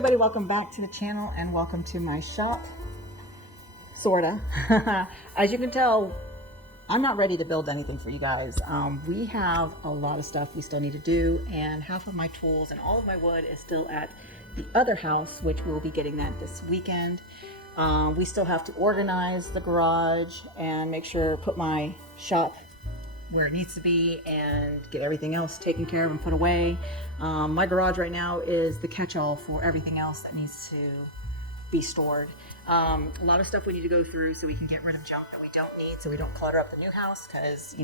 everybody, welcome back to the channel and welcome to my shop. Sorta. As you can tell, I'm not ready to build anything for you guys. We have a lot of stuff we still need to do, and half of my tools and all of my wood is still at the other house, which we'll be getting that this weekend. We still have to organize the garage and make sure, put my shop where it needs to be and get everything else taken care of and put away. My garage right now is the catch-all for everything else that needs to be stored. A lot of stuff we need to go through so we can get rid of junk that we don't need, so we don't clutter up the new house, because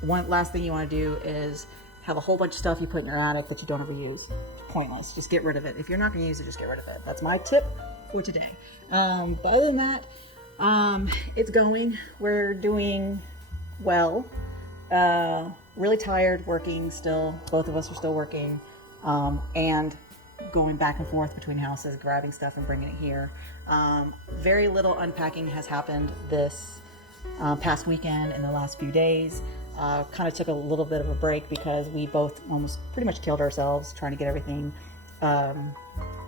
one last thing you want to do is have a whole bunch of stuff you put in your attic that you don't ever use. Pointless. Just get rid of it. If you're not going to use it, just get rid of it. That's my tip for today. But other than that, it's going. We're doing well. Really tired working still. Both of us are still working, and going back and forth between houses, grabbing stuff and bringing it here. Very little unpacking has happened this past weekend in the last few days. Kind of took a little bit of a break because we both almost pretty much killed ourselves trying to get everything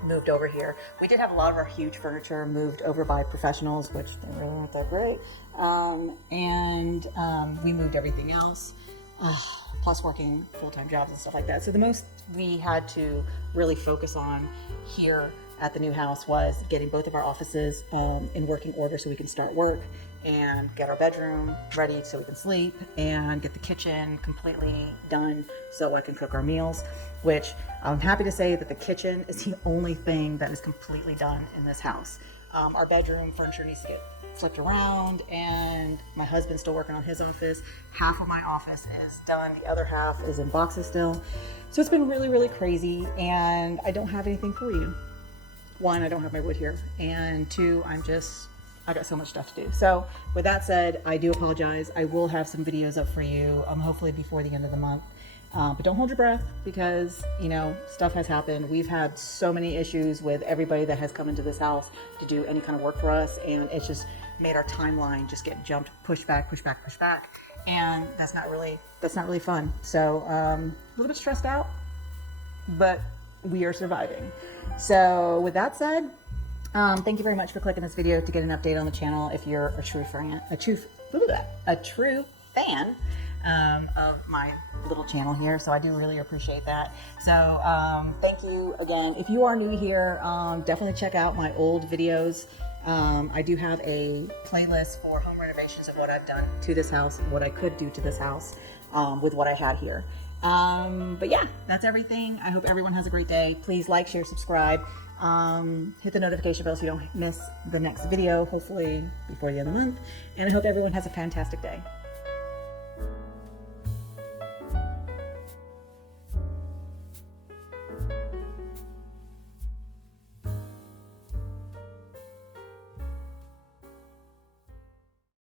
moved over here. We did have a lot of our huge furniture moved over by professionals, which they really weren't that great. And we moved everything else, plus working full-time jobs and stuff like that. So the most we had to really focus on here at the new house was getting both of our offices in working order so we can start work, and get our bedroom ready so we can sleep, and get the kitchen completely done so I can cook our meals, which I'm happy to say that the kitchen is the only thing that is completely done in this house. Our bedroom furniture needs to get flipped around, and my husband's still working on his office. Half of my office is done. The other half is in boxes still. So it's been really, really crazy, and I don't have anything for you. One, I don't have my wood here, and two, I got so much stuff to do. So with that said, I do apologize. I will have some videos up for you, hopefully before the end of the month. But don't hold your breath, because stuff has happened. We've had so many issues with everybody that has come into this house to do any kind of work for us, and it's just made our timeline just get jumped, pushed back, and that's not really fun. So a little bit stressed out, but we are surviving. So with that said, thank you very much for clicking this video to get an update on the channel. If you're a true fan of my little channel here, so I do really appreciate that. So thank you again. If you are new here, definitely check out my old videos. I do have a playlist for home renovations of what I've done to this house, what I could do to this house with what I had here. But yeah, that's everything. I hope everyone has a great day. Please like, share, subscribe. Hit the notification bell so you don't miss the next video, hopefully before the end of the month. And I hope everyone has a fantastic day.